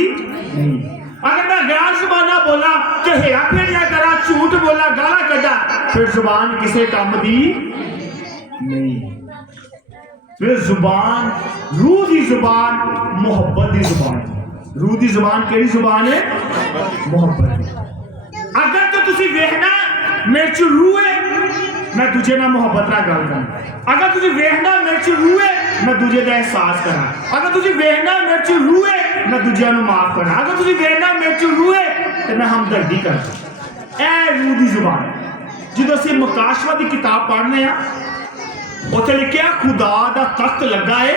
नहीं। अगर मैं गैर जुबाना बोला कि हेरा फेरिया करा, झूठ बोला, गाला कटा, फिर जुबान किसे काम दी नहीं। फिर जुबान रूह की जुबान, मोहब्बत की जुबान। रूह की जुबान केड़ी जुबान है? मोहब्बत। अगर तो तुसी वेखना मेरे च रूह है मैं तुझे ना मोहब्बत ना गल करा, अगर तुझे वेखना मेरे च रूह है मैं तुझे का एहसास करा, अगर तुझे वेखना मेरे च रूह है मैं दूजिया माफ करा, अगर तुझे वेखना मेरे च रूह है तो मैं हमदर्दी करा। ए रूह की जुबान। जो असीं मुकाशवा की किताब पढ़ने उत्थे लिखिया खुदा दा तख्त लगा है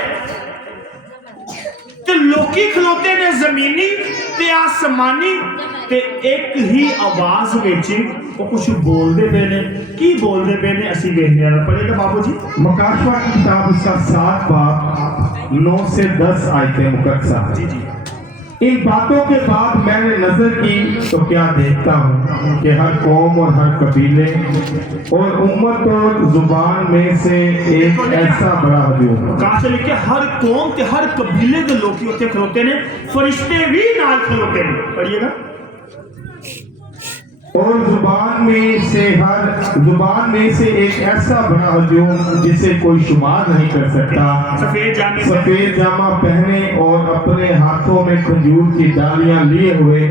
ਤੇ ਲੋਕੀ ਖਲੋਤੇ ਨੇ ਜ਼ਮੀਨੀ ਤੇ ਆਸਮਾਨੀ ਤੇ ਇੱਕ ਹੀ ਆਵਾਜ਼ ਵਿੱਚ ਉਹ ਕੁਝ ਬੋਲਦੇ ਪਏ ਨੇ। ਕੀ ਬੋਲਦੇ ਪਏ ਨੇ ਅਸੀਂ ਵੇਖਦੇ ਹਾਂ। ਪੜ੍ਹੇਗਾ बाबू जी। मकाशवा की किताब उसका 7 बाब 9 से 10 आयतें मुकद्दसा। जी जी। इन बातों के बाद मैंने नजर की तो क्या देखता हूँ कि हर कौम और हर कबीले और उम्मत और जुबान में से एक ऐसा बड़ा हजूम। कहां से लिखे हर कौम ते हर कबीले के लोग उत्थे खलोते ने, फरिश्ते भी नाल खलोते ने। पढ़िएगा। और जुबान में से एक ऐसा बड़ा हजूम जिसे कोई शुमार नहीं कर सकता, सफेद जामा पहने और अपने हाथों में खजूर की डालियां लिए हुए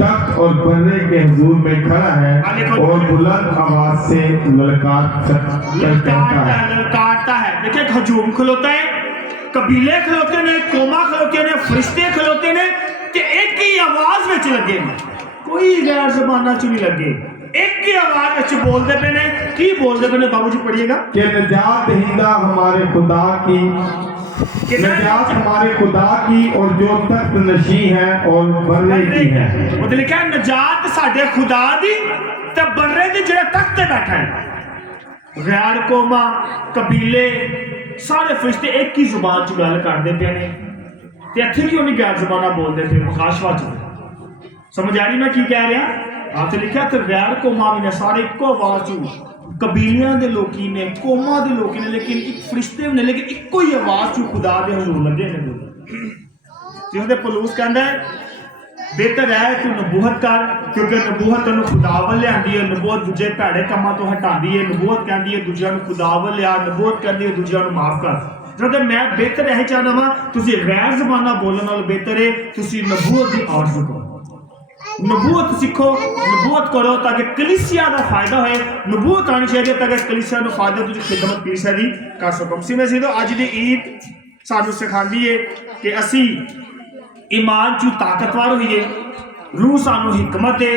तख्त और बर्रे के हुजूर में खड़ा है और बुलंद आवाज से ललकारता है। देखिए हजूम खलोता है, कबीले खलोते ने, कौमा खलोते ने, फरिश्ते खलोते ने ते एक ही आवाज विच लगे ने, कोई गैर जबाना च नहीं लगे, एक ही आवाज विच बोलते पे ने। की बोलते पे ने बाबू जी? पढ़िएगा। कि नजात दहिंदा हमारे खुदा की, नजात हमारे खुदा की और जो तख्त नशी है और बर्रे की है। मतलब लिखा है नजात साडे खुदा दी ते बर्रे दी जेड़ा तख्त ते बैठा है। गैर कौमा कबीले सारे फरिश्ते एक ही जुबान च गल करदे पे ने ते इत्थे क्यों नहीं गैर जबाना बोलदे पे? मुकाशवा च समझ आ रही मैं की कह रहा? आपसे लिखा तो गैर कौमा भी ने सारे इको आवाज च, कबीलियां दे लोकी ने, कौमा दे लोकी ने, लेकिन एक फरिश्ते भी ने, लेकिन इको ही आवाज च खुदा दे हुजूर लगे ने। जिसदे पलूस कहंदा है बेहतर है तू नबूहत कर, क्योंकि नबूहत तैनूं खुदा वल लिआंदी है, नबूहत दूजे भैड़े कामां तो हटांदी है, नबूहत कहंदी है दूजिआं नूं खुदा वल लिआ, नबूहत कहंदी है दूजिआं नूं माफ कर। जद मैं बेहतर यह चाहना वा तुसीं गैर ज़बाना बोलण नाल बेहतर है तुसीं नबूहत दी आरज़ू करो, नबूवत सीखो, नबूवत करो ताकि कलीसिया का फायदा होए। नबूवत आनी चाहिए ताकि कलीसिया का फायदा तुझे खिदमत कलीसिया की कर सको। सिमे सीधो अज की ईद सानू सिखाती है कि असी ईमान चू ताकतवर होइए, रूह सानू हिकमत दे,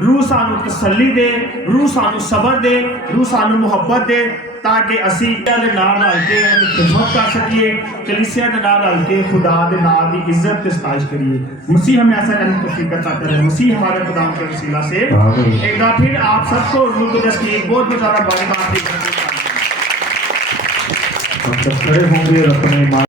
रूह सानू तसल्ली दे, रूह सानू सबर दे, रूह सानू मुहब्बत दे, ताकि असी नाल रल के खिदमत कर सकिए, कलीसिया के नाल रल के खुदा के नाम की इज्जत ते सताइश करिए। मसीह हमें ऐसा करने की तौफीक अता करे। मसीह हमारे खुदा के वसीला से एक बार फिर आप सबको रूह कुदस की बहुत ज़्यादा बड़ी बात हम सब खड़े होंगे और अपने